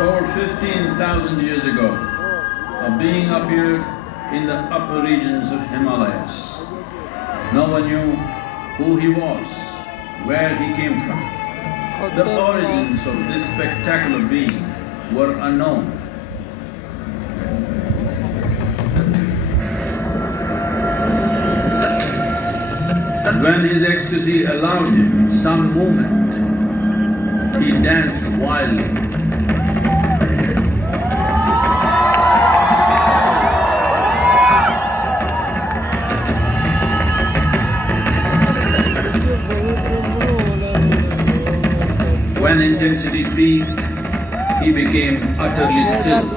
Over 15,000 years ago, a being appeared in the upper regions of Himalayas. No one knew who he was, where he came from. The origins of this spectacular being were unknown. When his ecstasy allowed him some movement, he danced wildly. When intensity peaked, he became utterly still.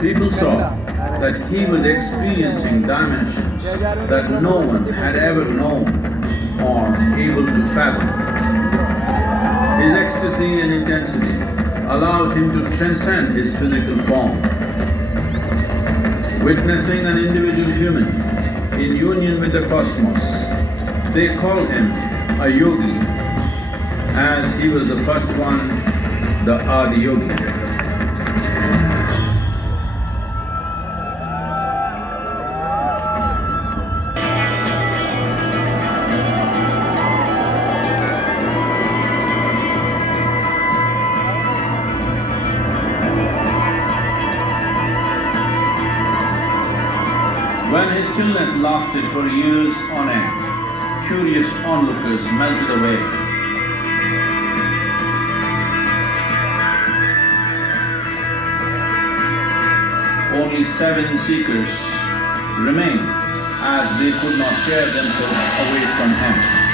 People saw that he was experiencing dimensions that no one had ever known or able to fathom. His ecstasy and intensity allowed him to transcend his physical form. Witnessing an individual human in union with the cosmos, they called him a yogi, as he was the first one, the Adiyogi. When his stillness lasted for years on end, curious onlookers melted away. Only 7 seekers remained, as they could not tear themselves away from him.